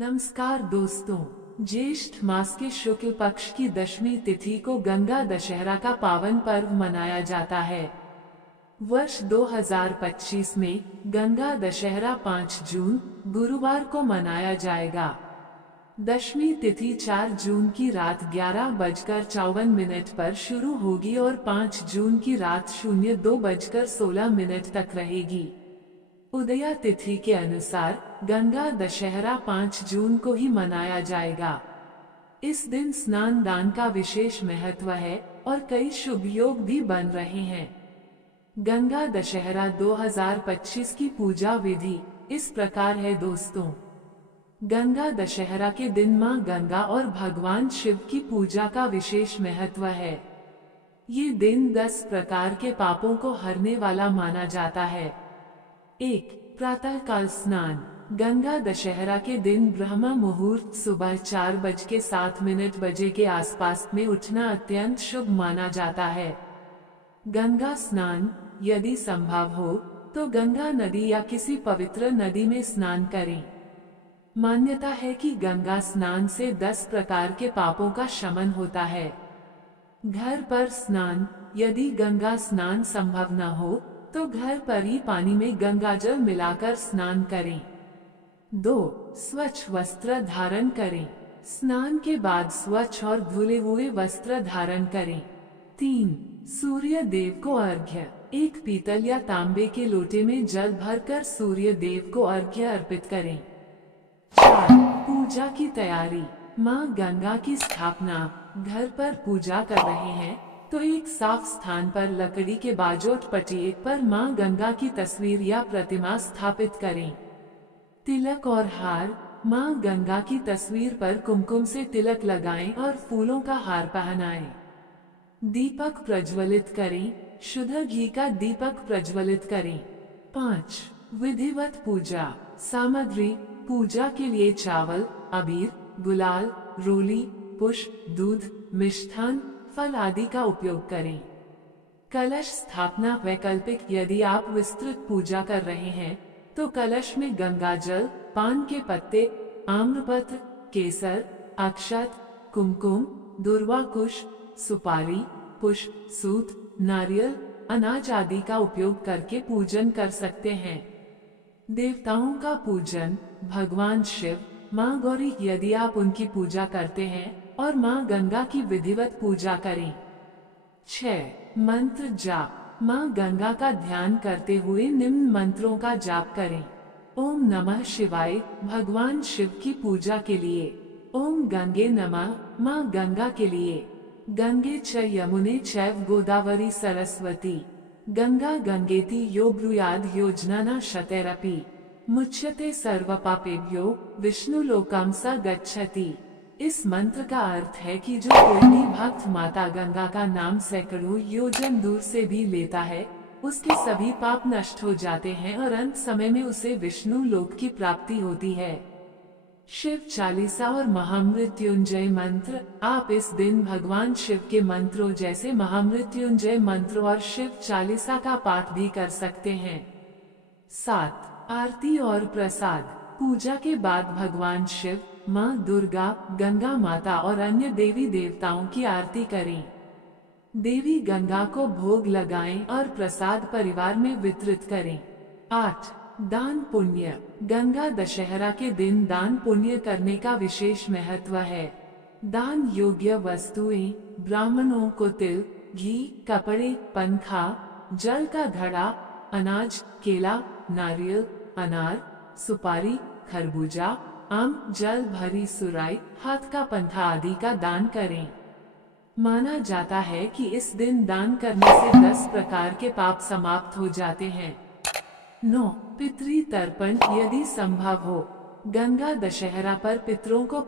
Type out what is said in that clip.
नमस्कार दोस्तों, ज्येष्ठ मास के शुक्ल पक्ष की दशमी तिथि को गंगा दशहरा का पावन पर्व मनाया जाता है। वर्ष 2025 में गंगा दशहरा 5 जून गुरुवार को मनाया जाएगा। दशमी तिथि 4 जून की रात 11:54 पर शुरू होगी और 5 जून की रात 02:16 तक रहेगी। उदया तिथि के अनुसार गंगा दशहरा 5 जून को ही मनाया जाएगा। इस दिन स्नान दान का विशेष महत्व है और कई शुभ योग भी बन रहे हैं। गंगा दशहरा 2025 की पूजा विधि इस प्रकार है दोस्तों। गंगा दशहरा के दिन मां गंगा और भगवान शिव की पूजा का विशेष महत्व है। ये दिन 10 प्रकार के पापों को हरने वाला माना जाता है। 1. प्रातःकाल स्नान। गंगा दशहरा के दिन ब्रह्म मुहूर्त सुबह 4:07 के आसपास में उठना अत्यंत शुभ माना जाता है। गंगा स्नान यदि संभव हो तो गंगा नदी या किसी पवित्र नदी में स्नान करें। मान्यता है कि गंगा स्नान से 10 प्रकार के पापों का शमन होता है। घर पर स्नान। यदि गंगा स्नान संभव न हो तो घर पर ही पानी में गंगाजल मिलाकर स्नान करें। 2. स्वच्छ वस्त्र धारण करें। स्नान के बाद स्वच्छ और धुले हुए वस्त्र धारण करें। 3. सूर्य देव को अर्घ्य। एक पीतल या तांबे के लोटे में जल भरकर सूर्य देव को अर्घ्य अर्पित करें। 4. पूजा की तैयारी। मां गंगा की स्थापना। घर पर पूजा कर रहे हैं तो एक साफ स्थान पर लकड़ी के बाजोट पटिए पर मां गंगा की तस्वीर या प्रतिमा स्थापित करें। तिलक और हार। मां गंगा की तस्वीर पर कुमकुम से तिलक लगाएं और फूलों का हार पहनाएं। दीपक प्रज्वलित करें। शुद्ध घी का दीपक प्रज्वलित करें। 5. विधिवत पूजा सामग्री। पूजा के लिए चावल, अबीर, गुलाल, रोली, पुष्प, दूध, मिष्ठान, फल आदि का उपयोग करें। कलश स्थापना वैकल्पिक। यदि आप विस्तृत पूजा कर रहे हैं तो कलश में गंगा जल, पान के पत्ते, आम्रपत्र, केसर, अक्षत, कुमकुम, दुर्वा कुश, सुपारी, पुष्प, सूत, नारियल, अनाज आदि का उपयोग करके पूजन कर सकते हैं। देवताओं का पूजन। भगवान शिव, मां गौरी यदि आप उनकी पूजा करते हैं और मां गंगा की विधिवत पूजा करें। 6. मंत्र जाप। मां गंगा का ध्यान करते हुए निम्न मंत्रों का जाप करें। ओम नमः शिवाय भगवान शिव की पूजा के लिए। ओम गंगे नमः मां गंगा के लिए। गंगे च यमुने चैव गोदावरी सरस्वती। गंगा गंगेति यो ब्रूयाद योजनाना शतैरपि। मुच्यते सर्व पापेभ्यो विष्णु लोकम स गच्छति। इस मंत्र का अर्थ है कि जो कोई भी भक्त माता गंगा का नाम सैकड़ों योजन दूर से भी लेता है, उसके सभी पाप नष्ट हो जाते हैं और अंत समय में उसे विष्णु लोक की प्राप्ति होती है। शिव चालीसा और महामृत्युंजय मंत्र। आप इस दिन भगवान शिव के मंत्रों जैसे महामृत्युंजय मंत्र और शिव चालीसा का पाठ भी कर सकते हैं। 7. आरती और प्रसाद। पूजा के बाद भगवान शिव, मां दुर्गा, गंगा माता और अन्य देवी देवताओं की आरती करें। देवी गंगा को भोग लगाएं और प्रसाद परिवार में वितरित करें। 8. दान पुण्य। गंगा दशहरा के दिन दान पुण्य करने का विशेष महत्व है। दान योग्य वस्तुएं। ब्राह्मणों को तिल, घी, कपड़े, पंखा, जल का घड़ा, अनाज, केला, नारियल, अनार, सुपारी, खरबूजा, आम, जल भरी सुराई, हाथ का पंथा आदि का दान करें। माना जाता है कि इस दिन दान करने से 10 प्रकार के पाप समाप्त हो जाते हैं। 9. पितृ तर्पण। यदि संभव हो गंगा दशहरा पर पितरों को